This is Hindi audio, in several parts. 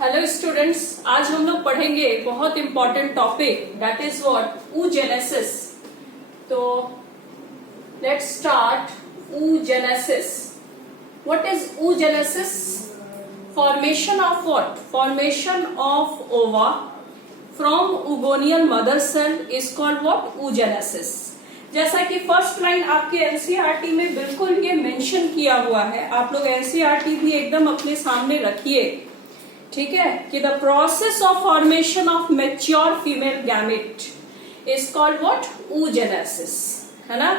हेलो स्टूडेंट्स, आज हम लोग पढ़ेंगे बहुत important topic that is what oogenesis। तो let's start oogenesis। What is oogenesis? Formation of what? Formation of ova from oogoneal mother cell is called what? oogenesis। जैसा कि फर्स्ट लाइन आपके एनसीईआरटी में बिल्कुल ये मेंशन किया हुआ है, आप लोग एनसीईआरटी भी एकदम अपने सामने रखिए, ठीक है, कि the process of formation of mature female gamete is called what? oogenesis, है ना।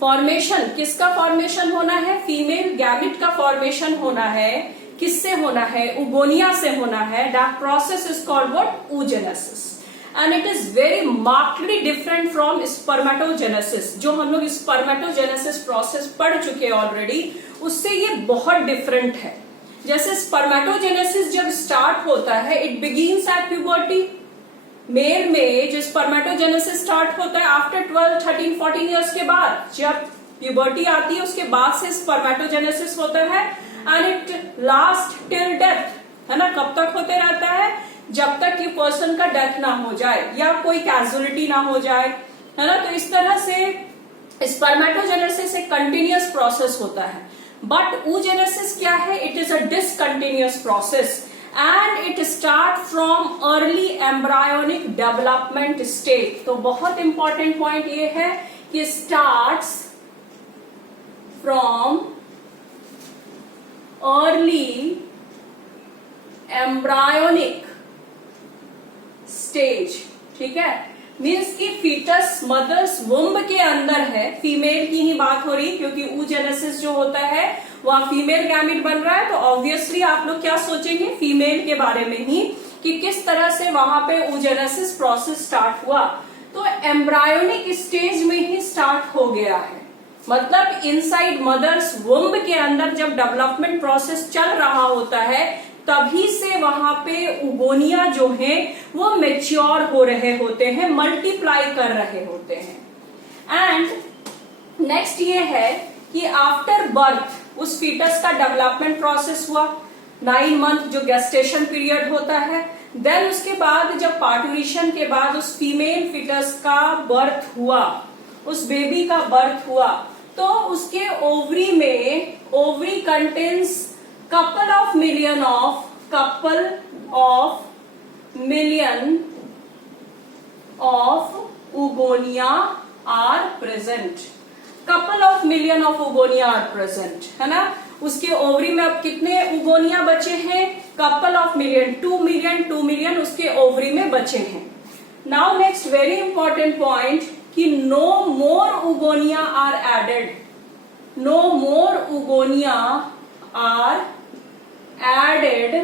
फॉर्मेशन किसका फॉर्मेशन होना है? फीमेल गैमेट का फॉर्मेशन होना है। किससे होना है? oogonia से होना है। That process is called what? oogenesis and it is very markedly different from spermatogenesis। जो हम लोग spermatogenesis प्रोसेस पढ़ चुके हैं ऑलरेडी, उससे ये बहुत डिफरेंट है। जैसे स्पर्मेटोजेनेसिस जब स्टार्ट होता है, it begins at puberty. Male में जो स्पर्मेटोजेनेसिस स्टार्ट होता है आफ्टर 12, 13, 14 इयर्स के बाद, जब प्यूबर्टी आती है उसके बाद से स्पर्मेटोजेनेसिस होता है and it last till death, है ना। कब तक होते रहता है? जब तक कि पर्सन का डेथ ना हो जाए या कोई कैजुअलिटी ना हो जाए, है ना। तो इस तरह से स्पर्मेटोजेनेसिस एक कंटिन्यूअस प्रोसेस होता है। बट oogenesis क्या है? It is a discontinuous process and it start from early embryonic development stage. तो बहुत इंपॉर्टेंट पॉइंट ये है कि starts from early embryonic stage, ठीक है। मीन्स कि फीटस मदर्स वुम्ब के अंदर है, फीमेल की ही बात हो रही, क्योंकि oogenesis जो होता है वहां फीमेल गैमेट बन रहा है, तो ऑब्वियसली आप लोग क्या सोचेंगे? फीमेल के बारे में ही, कि किस तरह से वहां पे oogenesis प्रोसेस स्टार्ट हुआ। तो एम्ब्रायोनिक स्टेज में ही स्टार्ट हो गया है, मतलब इनसाइड मदर्स वुम्ब के अंदर जब डेवलपमेंट प्रोसेस चल रहा होता है, तभी से वहां पे oogonia जो है वो मेच्योर हो रहे होते हैं, मल्टीप्लाई कर रहे होते हैं। एंड नेक्स्ट ये है कि आफ्टर बर्थ उस फीटस का डेवलपमेंट प्रोसेस हुआ, 9 मंथ जो गेस्टेशन पीरियड होता है। देन उसके बाद जब पार्टुरेशन के बाद उस फीमेल फीटस का बर्थ हुआ, उस बेबी का बर्थ हुआ, तो उसके ओवरी में, ovary contains couple of million of oogonia are present। couple of million of oogonia are present, है ना। उसके ओवरी में अब कितने oogonia बचे हैं? couple of million, 2 million उसके ओवरी में बचे हैं। now next very important point कि no more oogonia are added, no more oogonia are added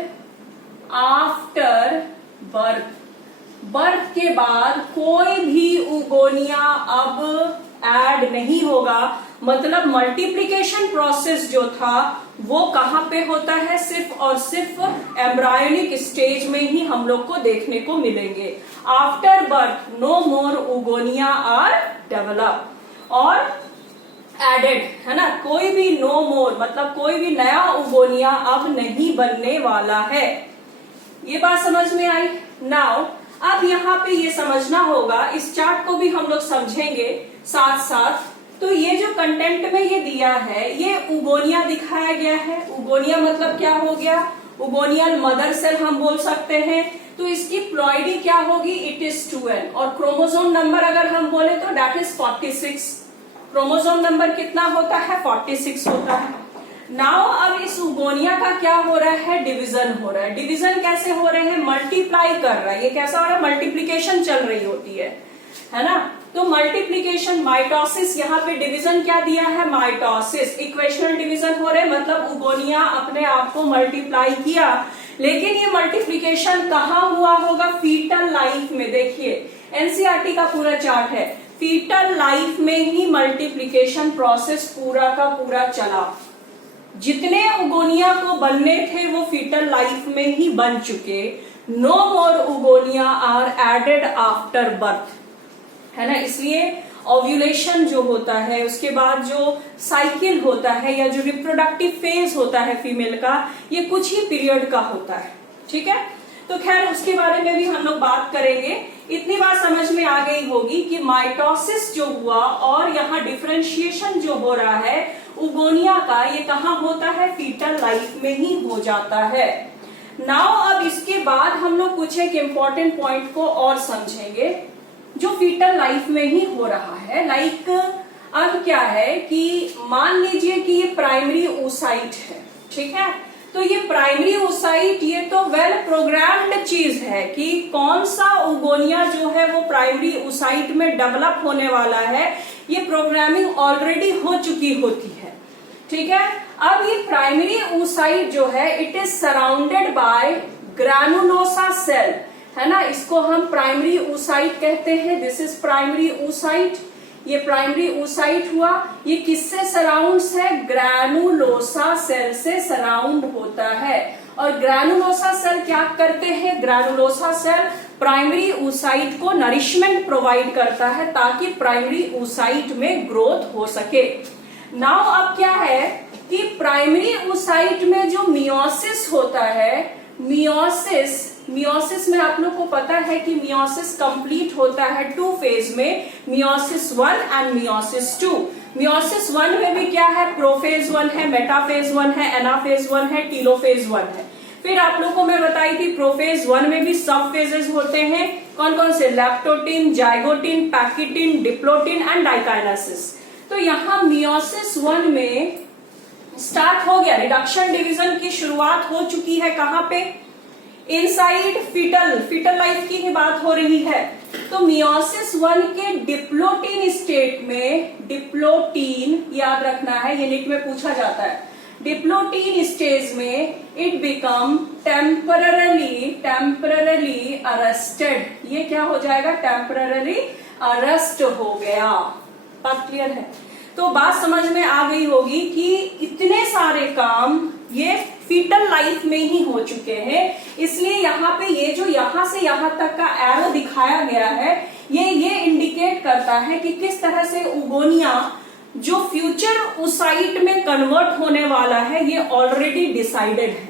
after birth. Birth के बाद कोई भी oogonia अब ऐड नहीं होगा, मतलब मल्टीप्लिकेशन प्रोसेस जो था वो कहां पे होता है? सिर्फ और सिर्फ एम्ब्रायोनिक स्टेज में ही हम लोग को देखने को मिलेंगे। After birth no more oogonia are develop और एडेड, है ना। कोई भी नो मोर मतलब कोई भी नया oogonia अब नहीं बनने वाला है। ये बात समझ में आई? नाउ अब यहाँ पे ये समझना होगा, इस चार्ट को भी हम लोग समझेंगे साथ साथ। तो ये जो कंटेंट में ये दिया है, ये oogonia दिखाया गया है। oogonia मतलब क्या हो गया? oogoneal मदर सेल हम बोल सकते हैं। तो इसकी प्लॉइडी क्या होगी? It is 2n। और क्रोमोसोम नंबर अगर हम बोले तो दैट इज 46। क्रोमोसोम नंबर कितना होता है? 46 होता है। नाउ अब इस oogonia का क्या हो रहा है? डिवीजन हो रहा है। डिवीजन कैसे हो रहे हैं? मल्टीप्लाई कर रहा है। ये कैसा हो रहा है? मल्टीप्लीकेशन चल रही होती है ना। तो मल्टीप्लीकेशन, माइटोसिस, यहाँ पे डिवीजन क्या दिया है? माइटोसिस। इक्वेशनल डिवीजन हो रहे, मतलब oogonia अपने आप को मल्टीप्लाई किया, लेकिन ये मल्टीप्लीकेशन कहाँ हुआ होगा? फीटल लाइफ में। देखिए एनसीईआरटी का पूरा चार्ट है, फीटल लाइफ में ही मल्टीप्लिकेशन प्रोसेस पूरा का पूरा चला। जितने oogonia को बनने थे वो फीटल लाइफ में ही बन चुके। No more oogonia are added after birth, है ना। इसलिए ओव्यूलेशन जो होता है, उसके बाद जो साइकिल होता है या जो रिप्रोडक्टिव फेज होता है फीमेल का, ये कुछ ही पीरियड का होता है। ठीक है, तो खैर उसके बारे में भी हम लोग बात करेंगे। इतनी बात समझ में आ गई होगी कि माइटोसिस जो हुआ और यहाँ डिफरेंशिएशन जो हो रहा है उगोनिया का, ये कहाँ होता है, फीटल लाइफ में ही हो जाता है। नाउ अब इसके बाद हम लोग कुछ एक इम्पोर्टेंट पॉइंट को और समझेंगे जो फीटल लाइफ में ही हो रहा है। लाइक अब क्या है कि मान लीजिए कि ये प्राइमरी oocyte है, ठीक है, तो ये प्राइमरी oocyte ये तो वेल प्रोग्राम्ड चीज है कि कौन सा उगोनिया जो है वो प्राइमरी oocyte में डेवलप होने वाला है, ये प्रोग्रामिंग ऑलरेडी हो चुकी होती है, ठीक है। अब ये प्राइमरी oocyte जो है it is surrounded by granulosa cell, है ना, इसको हम प्राइमरी oocyte कहते हैं। दिस इज प्राइमरी oocyte, ये प्राइमरी oocyte हुआ, ये किससे सराउंड्स है, ग्रैनुलोसा सेल से सराउंड होता है। और ग्रैनुलोसा सेल क्या करते हैं, ग्रैनुलोसा सेल प्राइमरी oocyte को नरिशमेंट प्रोवाइड करता है ताकि प्राइमरी oocyte में ग्रोथ हो सके। नाउ अब क्या है कि प्राइमरी oocyte में जो मियोसिस होता है, मियोसिस में आप लोग को पता है कि मियोसिस कंप्लीट होता है 2 फेज में, मियोसिस 1 एंड मियोसिस 2। मियोसिस 1 में भी क्या है, प्रोफेज 1 है, मेटाफेज 1 है, एनाफेज 1 है, टीलोफेज 1 है। फिर आप लोग को मैं बताई थी प्रोफेज 1 में भी सब फेजेस होते हैं, कौन कौन से, लैप्टोटिन, जाइगोटिन, पैकिटिन, डिप्लोटिन एंड डाइकाइनेसिस। तो यहाँ मियोसिस 1 में स्टार्ट हो गया, रिडक्शन डिवीजन की शुरुआत हो चुकी है, कहां पे, इनसाइड फीटल लाइफ की ही बात हो रही है। तो मियोसिस 1 के डिप्लोटिन स्टेट में, डिप्लोटिन याद रखना है, ये नीट में पूछा जाता है, डिप्लोटिन स्टेज में इट बिकम टेम्पररली अरेस्टेड, ये क्या हो जाएगा, टेम्पररली अरेस्ट हो गया। बात क्लियर है, तो बात समझ में आ गई होगी कि इतने सारे काम ये फीटल लाइफ में ही हो चुके हैं। इसलिए यहाँ पे ये जो यहाँ से यहाँ तक का एरो दिखाया गया है, ये इंडिकेट करता है कि किस तरह से उगोनिया जो फ्यूचर oocyte में कन्वर्ट होने वाला है ये ऑलरेडी डिसाइडेड है।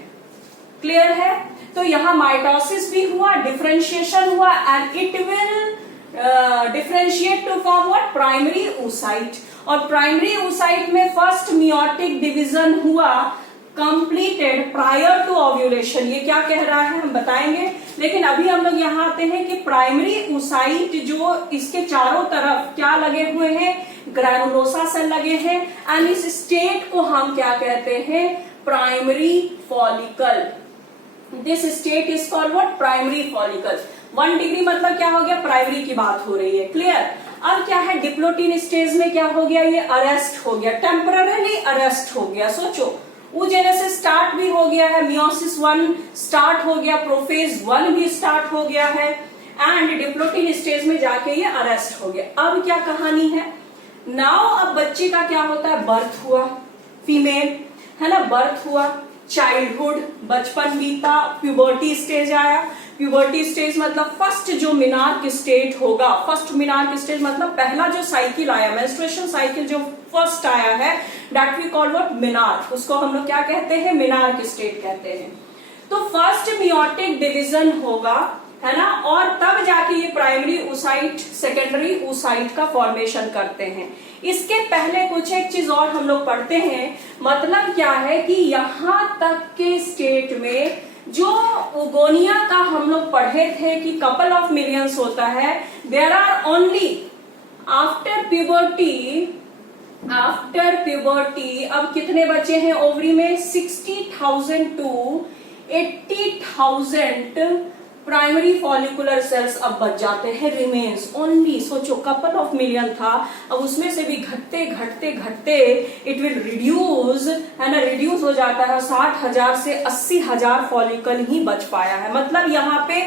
क्लियर है, तो यहाँ माइटोसिस भी हुआ, डिफरेंशिएशन हुआ and it will differentiate to form what, primary oocyte। और प्राइमरी oocyte में फर्स्ट मियोटिक डिवीजन हुआ, कंप्लीटेड प्रायर टू ओव्यूलेशन। ये क्या कह रहा है हम बताएंगे, लेकिन अभी हम लोग यहाँ आते हैं कि प्राइमरी oocyte जो इसके चारों तरफ क्या लगे हुए हैं, ग्रैनुलोसा सेल लगे हैं, एंड इस स्टेट को हम क्या कहते हैं, primary follicle. This state is called what, primary follicle. 1 degree मतलब क्या हो गया, प्राइमरी की बात हो रही है, क्लियर। अब क्या है, डिप्लोटिन स्टेज में क्या हो गया, ये अरेस्ट हो गया, टेम्पररली अरेस्ट हो गया। सोचो oogenesis स्टार्ट भी हो गया है, मियोसिस 1 स्टार्ट हो गया, प्रोफेज 1 भी स्टार्ट हो गया है एंड डिप्लोटिन स्टेज में जाके ये अरेस्ट हो गया। अब क्या कहानी है, नाउ अब बच्चे का क्या होता है, बर्थ हुआ, फीमेल है ना, बर्थ हुआ, चाइल्डहुड, बचपन बीता, प्यूबर्टी स्टेज आया। प्यूबर्टी स्टेज मतलब फर्स्ट जो मिनार्क स्टेट होगा, फर्स्ट मिनार्क स्टेज मतलब पहला जो साइकिल आया, मेंस्ट्रुएशन साइकिल जो फर्स्ट आया है, दैट वी कॉल व्हाट, मिनार्क। उसको हम लोग क्या कहते हैं, मिनार्क स्टेट कहते हैं। तो फर्स्ट मियोटिक डिवीजन होगा, है ना, और तब जाके ये प्राइमरी oocyte सेकेंडरी oocyte का फॉर्मेशन करते हैं। इसके पहले कुछ एक चीज और हम लोग पढ़ते हैं, मतलब क्या है कि यहां तक के स्टेट में जो उगोनिया का हम लोग पढ़े थे कि कपल ऑफ मिलियंस होता है, there are only after puberty अब कितने बचे हैं ओवरी में, 60,000 to 80,000 प्राइमरी फॉलिकुलर सेल्स अब बच जाते हैं, रिमेन्स ओनली। सोचो कपल ऑफ मिलियन था, अब उसमें से भी घटते घटते घटते इट विल रिड्यूस, है ना, रिड्यूस हो जाता है, 60,000 से 80,000 फॉलिकल ही बच पाया है। मतलब यहाँ पे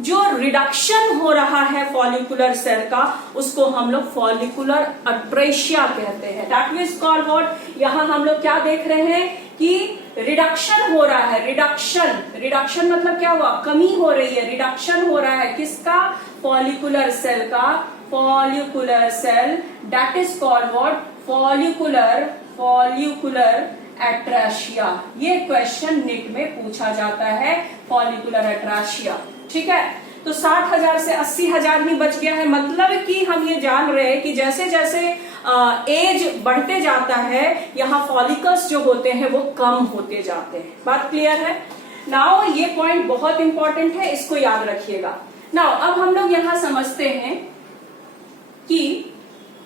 जो रिडक्शन हो रहा है फॉलिकुलर सेल का, उसको हम लोग फॉलिकुलर अट्रेशिया कहते हैं। दैट मीन्स कॉल्ड व्हाट, यहाँ हम लोग क्या देख रहे हैं कि रिडक्शन हो रहा है, रिडक्शन मतलब क्या हुआ, कमी हो रही है, रिडक्शन हो रहा है किसका, फॉलिकुलर सेल का, follicular cell, that is called what, follicular atresia. ये क्वेश्चन नीट में पूछा जाता है, फॉलिकुलर एट्राशिया। ठीक है, तो 60,000 से 80,000 ही बच गया है। मतलब कि हम ये जान रहे हैं कि जैसे जैसे एज बढ़ते जाता है, यहाँ फॉलिकल्स जो होते हैं वो कम होते जाते हैं। बात क्लियर है? नाउ ये पॉइंट बहुत इंपॉर्टेंट है, इसको याद रखिएगा। नाउ अब हम लोग यहाँ समझते हैं कि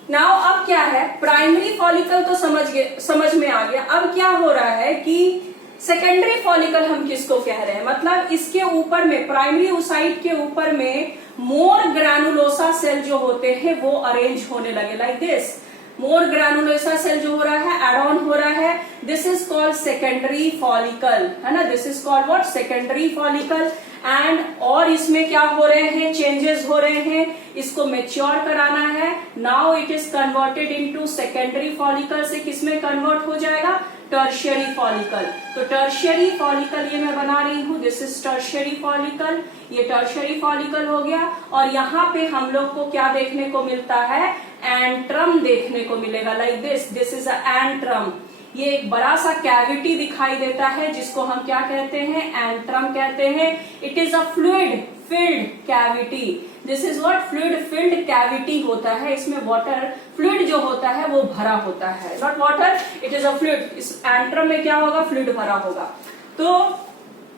नाउ अब क्या है, प्राइमरी फॉलिकल तो समझ में आ गया। अब क्या हो रहा है कि सेकेंडरी फॉलिकल हम किसको कह रहे हैं, मतलब इसके ऊपर में, प्राइमरी ओसाइट के ऊपर में मोर ग्रैनुलोसा सेल जो होते हैं वो अरेंज होने लगे, like this. More granulosa cell जो हो रहा है, एड ऑन हो रहा है, this is called secondary follicle, है ना। This is called what, secondary follicle. And और इसमें क्या हो रहे हैं, चेंजेस हो रहे हैं, इसको मेच्योर कराना है। Now it is converted into secondary follicle से किसमें कन्वर्ट हो जाएगा, टर्शियरी फॉलिकल। तो टर्शियरी फॉलिकल ये मैं बना रही हूं, दिस इज टर्शियरी फॉलिकल, ये टर्शियरी फॉलिकल हो गया। और यहाँ पे हम लोग को क्या देखने को मिलता है, एंट्रम देखने को मिलेगा, like this. This is a antrum. ये एक बड़ा सा कैविटी दिखाई देता है जिसको हम क्या कहते हैं, एंट्रम कहते हैं। It is a fluid filled cavity. This is what, fluid filled cavity होता है। इसमें वाटर फ्लूइड जो होता है वो भरा होता है, not water, it is a fluid. इस एंट्रम में क्या होगा, फ्लूइड भरा होगा। तो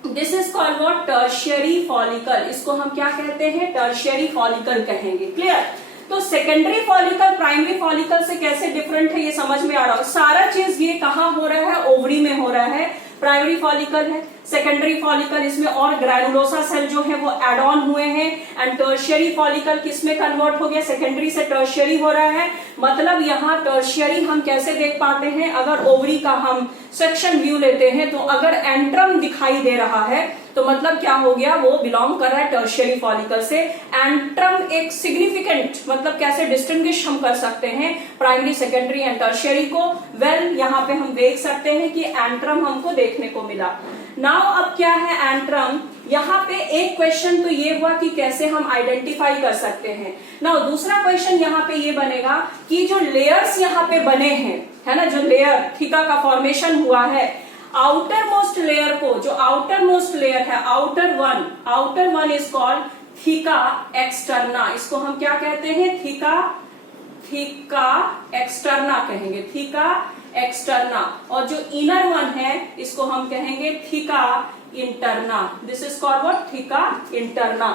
this is called what, tertiary follicle. इसको हम क्या कहते हैं, टर्शियरी फॉलिकल कहेंगे। क्लियर? तो सेकेंडरी फॉलिकल प्राइमरी फॉलिकल से कैसे डिफरेंट है ये समझ में आ रहा हो। सारा चीज ये कहाँ हो रहा है, ओवरी में हो रहा है। प्राइमरी फॉलिकल है, सेकेंडरी फॉलिकल, इसमें और ग्रैनुलोसा सेल जो है वो एड ऑन हुए हैं। एंड टर्शियरी फॉलिकल किसमें कन्वर्ट हो गया, सेकेंडरी से टर्शियरी हो रहा है। मतलब यहाँ टर्शियरी हम कैसे देख पाते हैं, अगर ओवरी का हम सेक्शन व्यू लेते हैं तो अगर एंट्रम दिखाई दे रहा है तो मतलब क्या हो गया, वो बिलोंग कर रहा है टर्शियरी फॉलिकल से। एंट्रम एक सिग्निफिकेंट, मतलब कैसे डिस्टिंग्विश हम कर सकते हैं प्राइमरी, सेकेंडरी एंड टर्शियरी को। वेल यहाँ पे हम देख सकते हैं कि एंट्रम हमको देखने को मिला। नाउ अब क्या है एंट्रम, यहाँ पे एक क्वेश्चन तो ये हुआ कि कैसे हम आइडेंटिफाई कर सकते हैं। नाउ दूसरा क्वेश्चन यहाँ पे ये बनेगा कि जो लेयर्स यहाँ पे बने हैं, है ना, जो लेयर थीका का फॉर्मेशन हुआ है, आउटर मोस्ट लेयर को, जो आउटर मोस्ट लेयर है, outer one is called theca externa. इसको हम क्या कहते हैं, थीका एक्सटर्ना कहेंगे, थीका एक्सटर्ना। और जो इनर वन है इसको हम कहेंगे theca interna. This is called what, theca interna.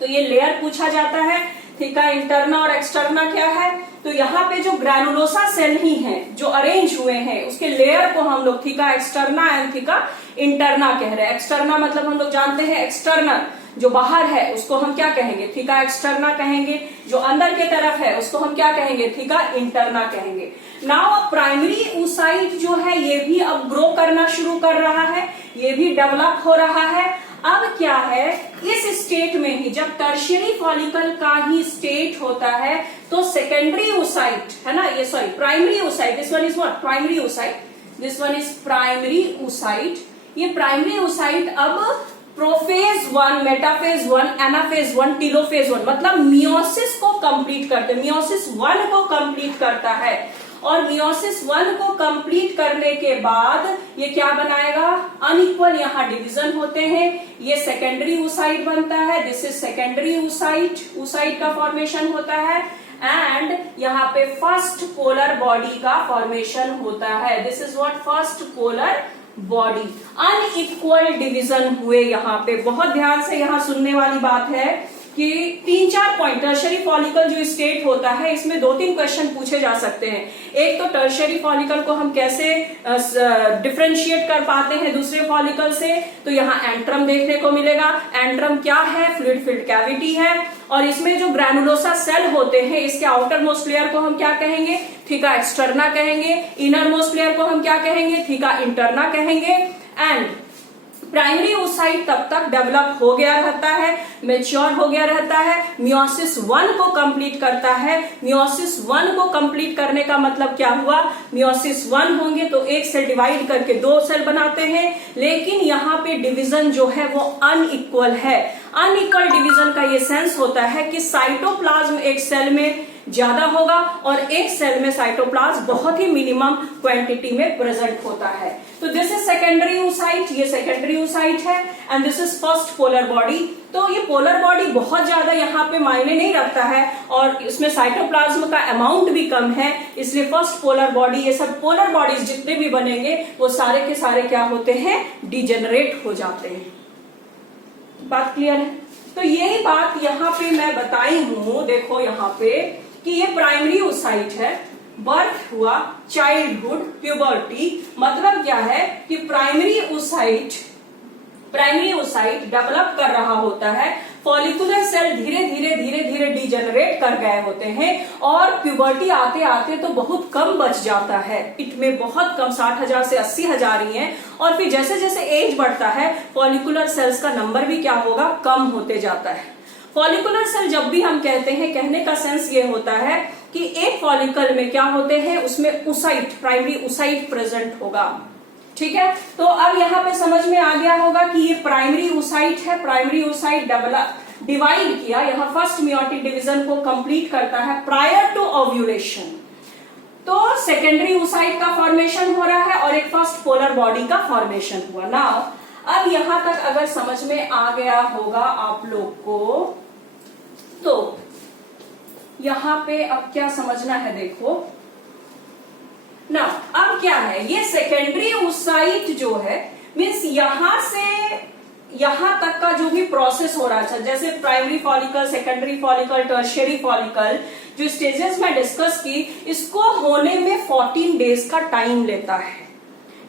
तो ये लेयर पूछा जाता है, थीका इंटरना और एक्सटर्ना क्या है। तो यहाँ पे जो ग्रैनुलोसा सेल ही हैं जो अरेंज हुए हैं, उसके लेयर को हम लोग theca externa and theca interna कह रहे हैं। एक्सटर्ना मतलब हम लोग जानते हैं एक्सटर्नल, जो बाहर है उसको हम क्या कहेंगे, थीका एक्सटर्ना कहेंगे। जो अंदर के तरफ है उसको हम क्या कहेंगे, थीका इंटरना कहेंगे। नाउ प्राइमरी ओसाइट जो है ये भी अब ग्रो करना शुरू कर रहा है, ये भी डेवलप हो रहा है। अब क्या है, इस स्टेट में ही जब टर्शियरी फॉलिकल का ही स्टेट होता है तो सेकेंडरी ओसाइट, है ना, ये sorry primary oocyte, this one is what, primary oocyte, this one is primary oocyte. ये प्राइमरी ओसाइट अब प्रोफेज 1, मेटाफेज 1, एनाफेज 1, टीलोफेज 1, मतलब मियोसिस को कंप्लीट करते, मियोसिस 1 को कंप्लीट करता है। और मियोसिस 1 को कंप्लीट करने के बाद ये क्या बनाएगा, अनइक्वल यहाँ डिवीजन होते हैं, ये सेकेंडरी ओसाइट बनता है। This is secondary oocyte, oocyte का फॉर्मेशन होता है। एंड यहाँ पे फर्स्ट पोलर बॉडी का फॉर्मेशन होता है। This is what, first polar body. Unequal division हुए यहाँ पे, बहुत ध्यान से यहाँ सुनने वाली बात है कि 3-4 पॉइंट, टर्शियरी फॉलिकल जो स्टेट होता है इसमें 2-3 क्वेश्चन पूछे जा सकते हैं। एक तो टर्शियरी फॉलिकल को हम कैसे डिफरेंशिएट कर पाते हैं दूसरे फॉलिकल से, तो यहाँ एंट्रम देखने को मिलेगा। एंट्रम क्या है, फ्लूइड फिल्ड कैविटी है। और इसमें जो ग्रैनुलोसा सेल होते हैं इसके आउटर मोस्ट लेयर को हम क्या कहेंगे, थीका एक्सटर्ना कहेंगे। इनर मोस्ट लेयर को हम क्या कहेंगे, थीका इंटरना कहेंगे। एंड प्राइमरी ओसाइट तब तक डेवलप हो गया रहता है, मेच्योर हो गया रहता है, मियोसिस 1 को कंप्लीट करता है। मियोसिस 1 को कंप्लीट करने का मतलब क्या हुआ, मियोसिस 1 होंगे तो एक सेल डिवाइड करके 2 सेल बनाते हैं, लेकिन यहाँ पे डिवीजन जो है वो अनइक्वल है। अनइक्वल डिवीजन का ये सेंस होता है कि साइटोप्लाज्म एक सेल में ज्यादा होगा और एक सेल में साइटोप्लाज्म बहुत ही मिनिमम क्वांटिटी में प्रेजेंट होता है। तो दिस इज सेकेंडरी oocyte, ये सेकेंडरी oocyte है and this is first polar body. तो ये पोलर बॉडी बहुत ज्यादा यहाँ पे मायने नहीं रखता है और इसमें साइटोप्लाज्म का अमाउंट भी कम है, इसलिए फर्स्ट पोलर बॉडी, ये सब पोलर बॉडीज जितने भी बनेंगे वो सारे के सारे क्या होते हैं, डिजेनरेट हो जाते हैं। बात क्लियर है? तो यही बात यहाँ पे मैं बताई हूं, देखो यहाँ पे कि ये प्राइमरी oocyte है, बर्थ हुआ, चाइल्डहुड, प्यूबर्टी, मतलब क्या है कि प्राइमरी oocyte डेवलप कर रहा होता है, फॉलिकुलर सेल धीरे धीरे डिजेनरेट कर गए होते हैं और प्यूबर्टी आते आते तो बहुत कम बच जाता है, इनमें बहुत कम 60,000 से 80,000 ही है और फिर जैसे जैसे एज बढ़ता है फॉलिकुलर सेल्स का नंबर भी क्या होगा, कम होते जाता है। फॉलिकुलर सेल जब भी हम कहते हैं, कहने का सेंस ये होता है कि एक फॉलिकल में क्या होते हैं, उसमें oocyte, प्राइमरी oocyte प्रेजेंट होगा। ठीक है, तो अब यहाँ पे समझ में आ गया होगा कि ये प्राइमरी oocyte है, प्राइमरी oocyte डिवाइड किया, यहाँ फर्स्ट मियोटिक डिवीजन को कंप्लीट करता है प्रायर टू ओव्यूलेशन। तो सेकेंडरी oocyte का फॉर्मेशन हो रहा है और एक फर्स्ट पोलर बॉडी का फॉर्मेशन हुआ। नाउ अब यहां तक अगर समझ में आ गया होगा आप लोग को, तो यहां पे अब क्या समझना है, देखो ना, अब क्या है, ये सेकेंडरी oocyte जो है मीन्स यहां से यहां तक का जो भी प्रोसेस हो रहा है, जैसे primary follicle, secondary follicle, tertiary follicle, जो स्टेजेस में डिस्कस की, इसको होने में 14 डेज का टाइम लेता है।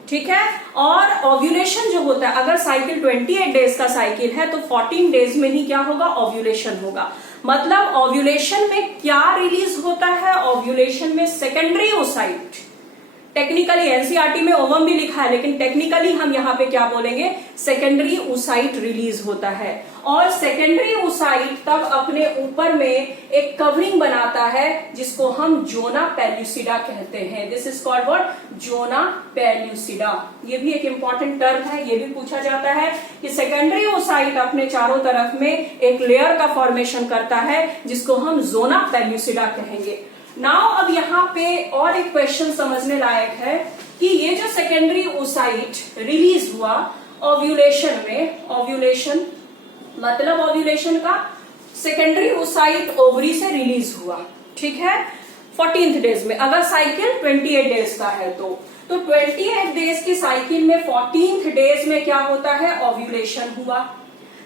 ठीक है, और ओव्यूलेशन जो होता है, अगर साइकिल 28 डेज का साइकिल है तो 14 डेज में ही क्या होगा, ओव्यूलेशन होगा। मतलब ओव्यूलेशन में क्या रिलीज होता है, ओव्यूलेशन में सेकेंडरी oocyte, टेक्निकली एनसीईआरटी में ओवम भी लिखा है लेकिन टेक्निकली हम यहाँ पे क्या बोलेंगे, सेकेंडरी oocyte रिलीज होता है और सेकेंडरी oocyte तब अपने ऊपर में एक कवरिंग बनाता है जिसको हम जोना पेल्यूसिडा कहते हैं। This is called what, zona pellucida. ये भी एक इंपॉर्टेंट टर्म है, ये भी पूछा जाता है कि सेकेंडरी oocyte अपने चारों तरफ में एक लेयर का फॉर्मेशन करता है जिसको हम जोना पेल्यूसिडा कहेंगे। नाउ अब यहाँ पे और एक क्वेश्चन समझने लायक है कि ये जो सेकेंडरी oocyte रिलीज हुआ ओव्यूलेशन में, ओव्यूलेशन मतलब ओव्यूलेशन का सेकेंडरी oocyte ओवरी से रिलीज हुआ, ठीक है, 14th डेज में, अगर साइकिल 28 डेज का है तो 28 डेज की साइकिल में 14th डेज में क्या होता है, ओव्यूलेशन हुआ।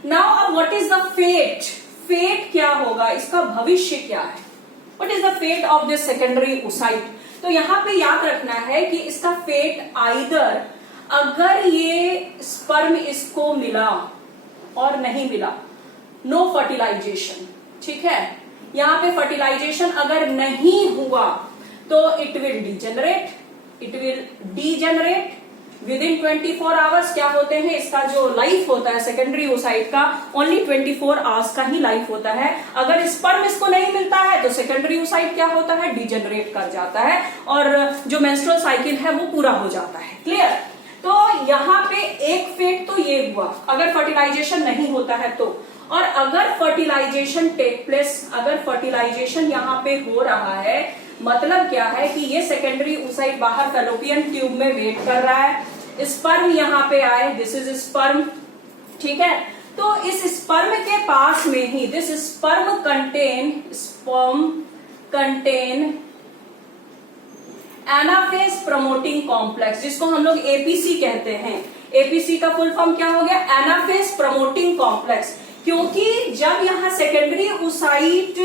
नाउ अब what is the fate, fate क्या होगा, इसका भविष्य क्या है, What is the fate of this secondary oocyte? तो यहाँ पे याद रखना है कि इसका फेट आइदर, अगर ये स्पर्म इसको मिला और नहीं मिला, नो फर्टिलाइजेशन, ठीक है, यहाँ पे फर्टिलाइजेशन अगर नहीं हुआ तो it will degenerate with in 24 hours. क्या होते हैं, इसका जो लाइफ होता है सेकेंडरी oocyte का, ओनली 24 आवर्स का ही लाइफ होता है। अगर स्पर्म इसको नहीं मिलता है तो सेकेंडरी oocyte क्या होता है, डिजेनरेट कर जाता है और जो मेंस्ट्रुअल साइकिल है वो पूरा हो जाता है। क्लियर? तो यहाँ पे एक फेट तो ये हुआ अगर फर्टिलाइजेशन नहीं होता है तो, और अगर फर्टिलाइजेशन टेक प्लेस, अगर फर्टिलाइजेशन यहाँ पे हो रहा है, मतलब क्या है कि ये सेकेंडरी oocyte बाहर फैलोपियन ट्यूब में वेट कर रहा है, स्पर्म यहाँ पे आए, दिस इज स्पर्म, ठीक है, तो इस स्पर्म के पास में ही this sperm contain anaphase promoting complex, जिसको हम लोग एपीसी कहते हैं। एपीसी का फुल फॉर्म क्या हो गया, एनाफेज प्रमोटिंग कॉम्प्लेक्स, क्योंकि जब यहाँ सेकेंडरी oocyte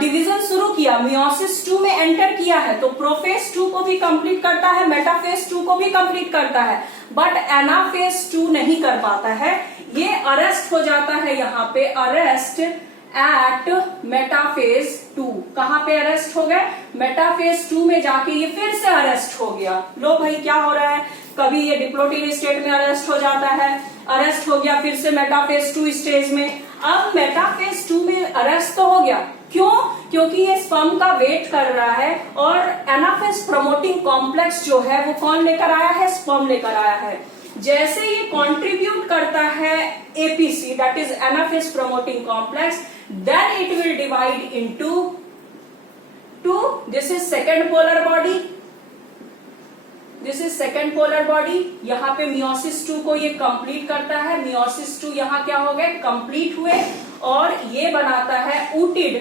डिवीजन शुरू किया, मियोसिस 2 में एंटर किया है, तो प्रोफेज 2 को भी कंप्लीट करता है, मेटाफेज 2 को भी कंप्लीट करता है, बट एनाफेज 2 नहीं कर पाता है, ये अरेस्ट हो जाता है, यहाँ पे अरेस्ट एट मेटाफेज 2। कहां पे अरेस्ट हो गए, मेटाफेज 2 में जाके ये फिर से अरेस्ट हो गया। लो भाई क्या हो रहा है, कभी ये डिप्लोटिन स्टेट में अरेस्ट हो जाता है, अरेस्ट हो गया फिर से मेटाफेज 2 स्टेज में, अब मेटाफेज 2 में अरेस्ट तो हो गया, क्यों, क्योंकि ये स्पर्म का वेट कर रहा है और एनाफेज प्रमोटिंग कॉम्प्लेक्स जो है वो कौन लेकर आया है, स्पर्म लेकर आया है। जैसे ये कंट्रीब्यूट करता है APC, that is anaphase promoting complex, then it will divide into two, this is second polar body, this is second polar body. यहाँ पे मियोसिस 2 को ये कंप्लीट करता है, मियोसिस 2 यहाँ क्या हो गए, कंप्लीट हुए, और ये बनाता है ऊटिड।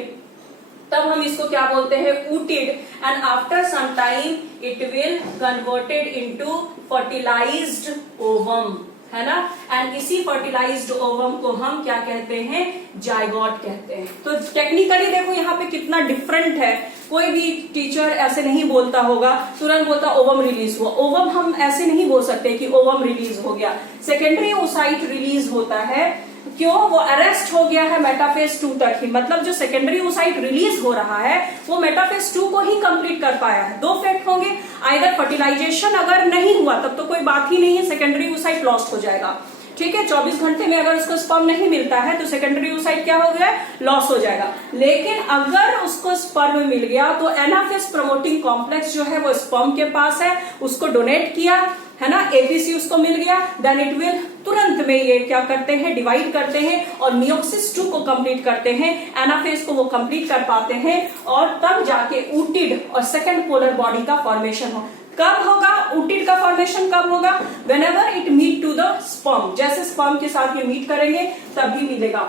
तब हम इसको क्या बोलते हैं, ootid. And after some time it will converted into fertilised ovum, है ना। एंड इसी फर्टिलाइज्ड ओवम को हम क्या कहते हैं, जायगोट कहते हैं। तो टेक्निकली देखो यहाँ पे कितना डिफरेंट है। कोई भी टीचर ऐसे नहीं बोलता होगा, तुरंत बोलता ओवम रिलीज हुआ। ओवम हम ऐसे नहीं बोल सकते कि ओवम रिलीज हो गया। सेकेंडरी ओसाइट रिलीज होता है, क्यों, वो अरेस्ट हो गया है मेटाफेज 2 तक ही। मतलब जो सेकेंडरी ओसाइट रिलीज हो रहा है वो मेटाफेज 2 को ही कंप्लीट कर पाया है। दो फेक्ट होंगे, आइदर फर्टिलाइजेशन अगर नहीं हुआ तब तो कोई बात ही नहीं है, सेकेंडरी ओसाइट लॉस्ट हो जाएगा, ठीक है। 24 घंटे में अगर उसको स्पर्म नहीं मिलता है तो सेकेंडरी ओसाइट क्या हो गया, लॉस हो जाएगा। लेकिन अगर उसको स्पर्म मिल गया तो एनाफेज प्रमोटिंग कॉम्प्लेक्स जो है वो स्पर्म के पास है, उसको डोनेट किया, है ना, एपीसी उसको मिल गया, देन इट विल तुरंत में ये क्या करते हैं, डिवाइड करते हैं और मियोसिस 2 को कंप्लीट करते हैं, एनाफेज को वो कंप्लीट कर पाते हैं, और तब जाके ऊटिड और सेकेंड पोलर बॉडी का फॉर्मेशन हो। कब होगा ऊटिड का फॉर्मेशन, कब होगा, whenever it meet to the sperm, जैसे स्पर्म के साथ ये मीट करेंगे तभी मिलेगा,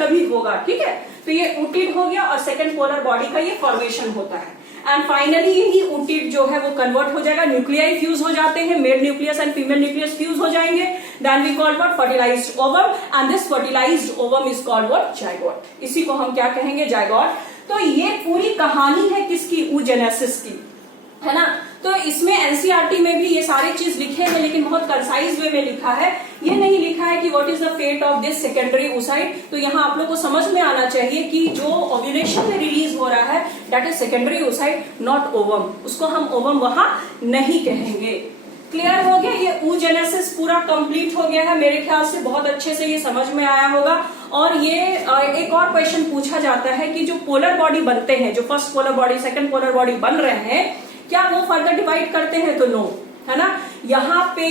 तभी होगा, ठीक है। तो ये ऊटिड हो गया और सेकेंड पोलर बॉडी का ये फॉर्मेशन होता है। एंड फाइनली यही ऊटिड जो है वो कन्वर्ट हो जाएगा, न्यूक्लियाई फ्यूज हो जाते हैं, male nucleus and female nucleus fuse हो जाएंगे, then we call what, fertilised ovum, and this fertilised ovum is called what, zygote. इसी को हम क्या कहेंगे, जायगोट। तो ये पूरी कहानी है किसकी, oogenesis की, है ना। तो इसमें एनसीईआरटी में भी ये सारी चीज लिखे हैं, लेकिन बहुत कंसाइज वे में लिखा है। ये नहीं लिखा है कि what is the fate of this secondary oocyte। तो यहाँ आप लोग को समझ में आना चाहिए कि जो ओव्यूलेशन में रिलीज हो रहा है that is secondary oocyte, not ovum. उसको हम ओवम वहां नहीं कहेंगे। क्लियर हो गया, ये oogenesis पूरा कंप्लीट हो गया है। मेरे ख्याल से बहुत अच्छे से ये समझ में आया होगा। और ये एक और क्वेश्चन पूछा जाता है कि जो पोलर बॉडी बनते हैं, जो first polar body second polar body बन रहे हैं, क्या वो फर्दर डिवाइड करते हैं, तो नो, है ना। यहाँ पे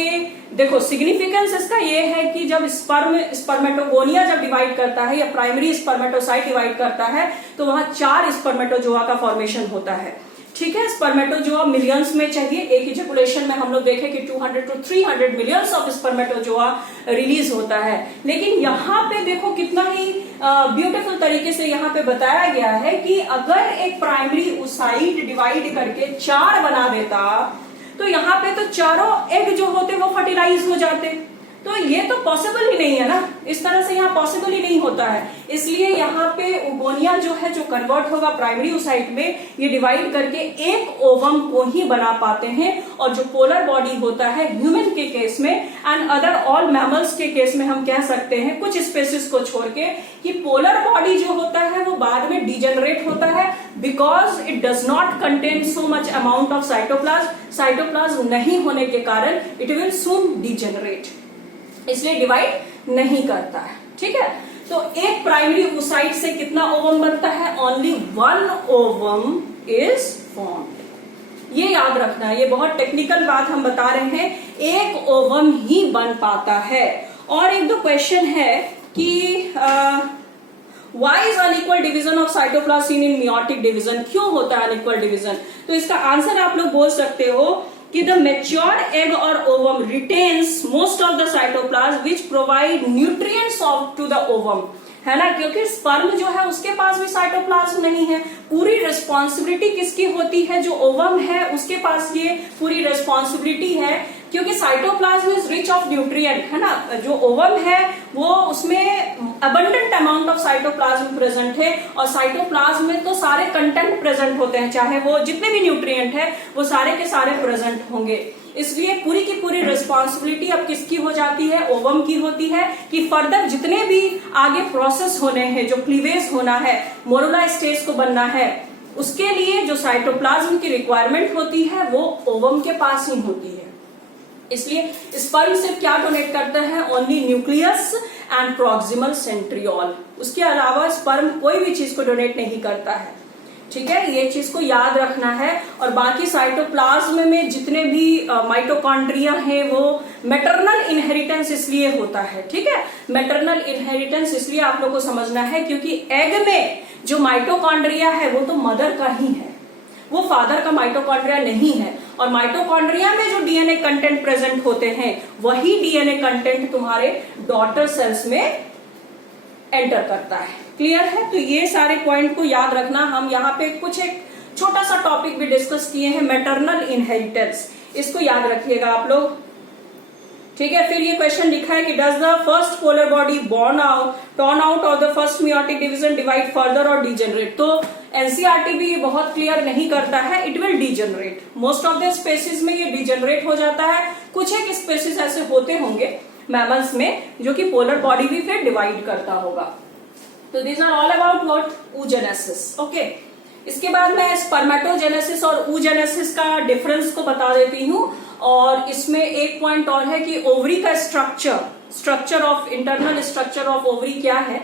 देखो सिग्निफिकेंस इसका ये है कि जब स्पर्मेटोगोनिया जब डिवाइड करता है या प्राइमरी स्पर्मेटोसाइट डिवाइड करता है तो वहां 4 स्पर्मेटोजोआ का फॉर्मेशन होता है, ठीक है। स्पर्मेटोजोआ मिलियंस में चाहिए, एक इजैकुलेशन में हम लोग देखें कि 200 to 300 millions of spermatozoa release होता है। लेकिन यहाँ पे देखो कितना ही ब्यूटीफुल तरीके से यहाँ पे बताया गया है कि अगर एक प्राइमरी oocyte डिवाइड करके 4 बना देता तो यहाँ पे तो चारों एग जो होते वो फर्टिलाइज हो जाते। तो ये तो पॉसिबल ही नहीं है ना, इस तरह से यहाँ पॉसिबल ही नहीं होता है। इसलिए यहाँ पे ओगोनिया जो है जो कन्वर्ट होगा प्राइमरी oocyte में, ये डिवाइड करके एक ओवम को ही बना पाते हैं। और जो पोलर बॉडी होता है ह्यूमन के केस में एंड अदर ऑल मैमल्स के केस में हम कह सकते हैं कुछ स्पेसीज को छोड़ के कि पोलर बॉडी जो होता है वो बाद में डिजेनरेट होता है, because it does not contain so much amount of cytoplasm. Cytoplasm नहीं होने के कारण इट विल सून डिजेनरेट, इसलिए डिवाइड नहीं करता है, ठीक है। तो एक प्राइमरी oocyte से कितना ओवम बनता है, ओनली 1 ओवम इज फॉर्म्ड। ये याद रखना है, ये बहुत टेक्निकल बात हम बता रहे हैं, एक ओवम ही बन पाता है। और एक दो क्वेश्चन है कि why is unequal division of cytoplasm in meiotic division, क्यों होता है अनइक्वल डिवीजन। तो इसका आंसर आप लोग बोल सकते हो कि the mature egg or ovum retains most of the cytoplasm which provide nutrients to the ovum, है ना। क्योंकि स्पर्म जो है उसके पास भी साइटोप्लाज्म नहीं है, पूरी रिस्पॉन्सिबिलिटी किसकी होती है, जो ओवम है उसके पास ये पूरी रिस्पॉन्सिबिलिटी है, क्योंकि cytoplasm is rich of nutrient, है ना। जो ओवम है वो उसमें abundant amount of cytoplasm present है, और साइटोप्लाज्म में तो सारे कंटेंट प्रेजेंट होते हैं, चाहे वो जितने भी न्यूट्रिएंट है वो सारे के सारे प्रेजेंट होंगे। इसलिए पूरी की पूरी रिस्पॉन्सिबिलिटी अब किसकी हो जाती है, ओवम की होती है, कि फर्दर जितने भी आगे प्रोसेस होने हैं, जो क्लीवेज होना है, मोरुला स्टेज को बनना है, उसके लिए जो साइटोप्लाज्म की रिक्वायरमेंट होती है वो ओवम के पास ही होती है। इसलिए स्पर्म सिर्फ क्या डोनेट करता है, only nucleus and proximal centriole, उसके अलावा स्पर्म कोई भी चीज को डोनेट नहीं करता है, ठीक है। ये चीज को याद रखना है। और बाकी साइटोप्लाज्म में जितने भी माइटोकॉन्ड्रिया हैं वो मैटरनल इनहेरिटेंस इसलिए होता है, ठीक है। मैटरनल इनहेरिटेंस इसलिए आप लोग को समझना है क्योंकि एग में जो माइटोकॉन्ड्रिया है वो तो मदर का ही है, वो फादर का माइटोकॉन्ड्रिया नहीं है। और माइटोकॉन्ड्रिया में जो डीएनए कंटेंट प्रेजेंट होते हैं वही डीएनए कंटेंट तुम्हारे डॉटर सेल्स में एंटर करता है। क्लियर है? तो ये सारे पॉइंट को याद रखना। हम यहाँ पे कुछ एक छोटा सा टॉपिक भी डिस्कस किए हैं, मैटरनल इनहेरिटेंस, इसको याद रखिएगा आप लोग। ठीक है, फिर ये क्वेश्चन लिखा है कि does the first polar body turn out of the first meiotic division divide further और डिजेनरेट। तो एनसीईआरटी भी बहुत क्लियर नहीं करता है, it will degenerate. Most of the species में ये डिजेनरेट हो जाता है, कुछ एक स्पेसिस ऐसे होते होंगे मैमल्स में जो कि पोलर बॉडी भी फिर डिवाइड करता होगा। तो these are all about what oogenesis। Okay, इसके बाद मैं स्पर्मेटोजेनेसिस और oogenesis का डिफरेंस को बता देती हूँ। और इसमें एक पॉइंट और है कि ओवरी का structure of internal structure of ovary क्या है,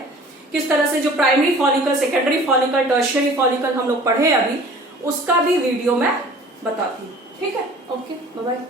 किस तरह से जो primary follicle, secondary follicle, tertiary follicle हम लोग पढ़े अभी, उसका भी वीडियो मैं बताती हूँ। ठीक है, ओके, बाय बाय।